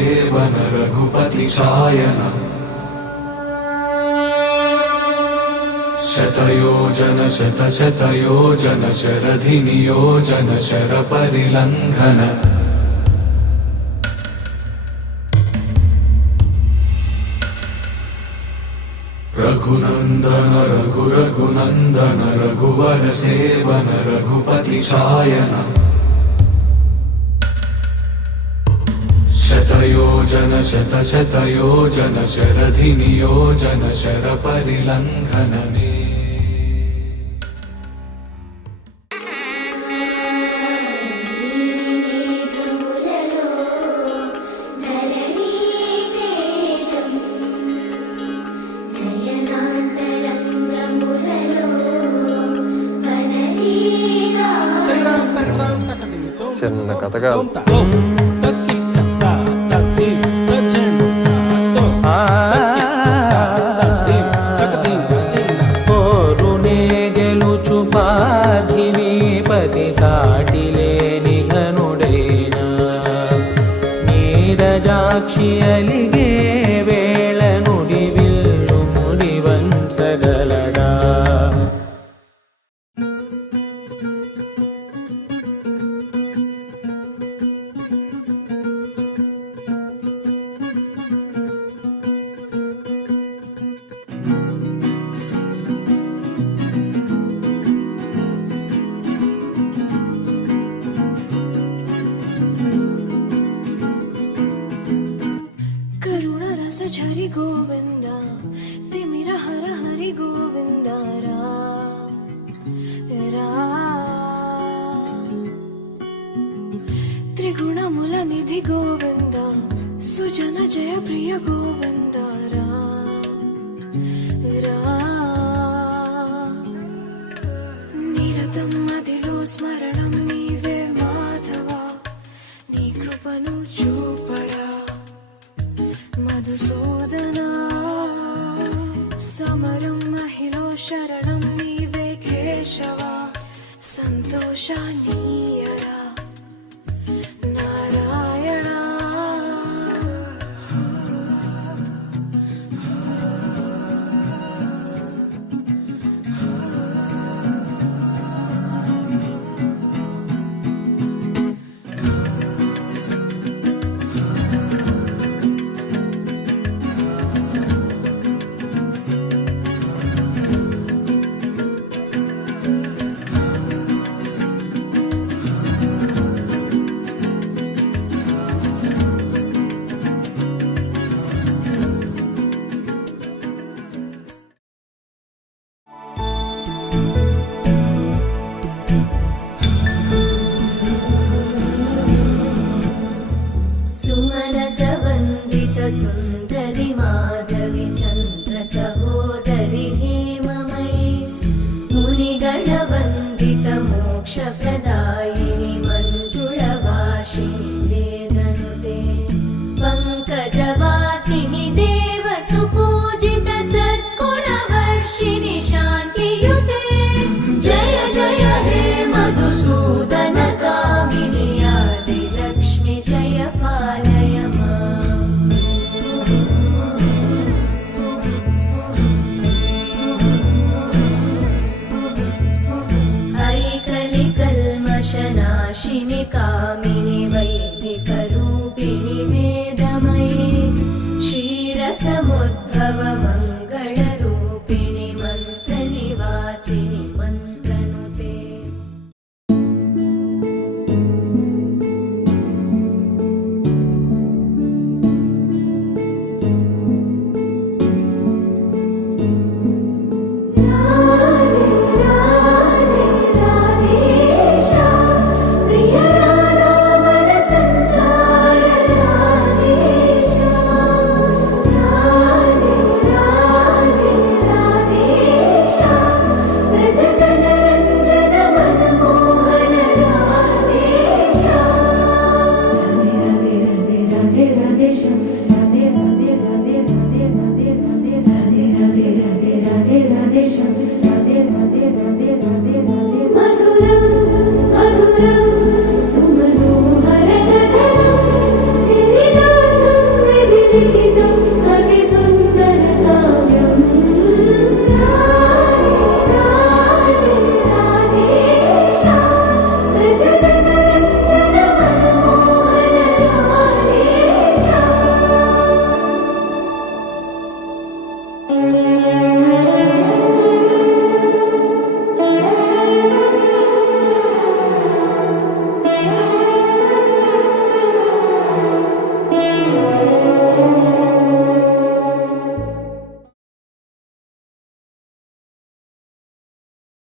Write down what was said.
Seven Raghupati Shayan शतयोजन शतशतयोजन शरधि नियोजन sir परिलंघन Raghunandan Raghunandan रघुवर seven Raghupati Shayan शतयोजन शतशतयोजन शरधि नियोजन sir परिलंघन చిన్న కథ కాదు. పతి సాటిలేని ఘనుడైన నీరజాక్షి అలిగే వేళ నుడి విల్లు ముడి వంచగలడా झरि गोविंद तिमिर हर हरि गोविंद त्रिगुणमुल निधि गोविंद सुजन जय प्रिय गोविंद निरतं मदिलो स्मरणं नीवे माधवा नी कृपनु चूपरा मधुसूदना समरं महिलो शरणं नीवे केशवा संतोषानीयरा नारायणा सुमनसवन्दित सुन्दरि माधवि चन्द्र सहोदरि हेममयि मुनिगणवन्दित मोक्षप्रदायिनि मञ्जुळभाषिणि वेदनुते पङ्कजवासिनि देवसुपूजित सद्गुणवर्षिणि शान्तियुते जय जय हे मधुसूदन कामिनि आदिलक्ष्मि जय पालय माम् ऐकलिकल्मषनाशिनि कामिनि वैदिकरूपिणि वेदमये क्षीरसमुद्भव मङ्गलरूपिणि मन्त्रनिवासिनि मन्त्रनुते सुमनोहर गगनं चिरिदातु हृदि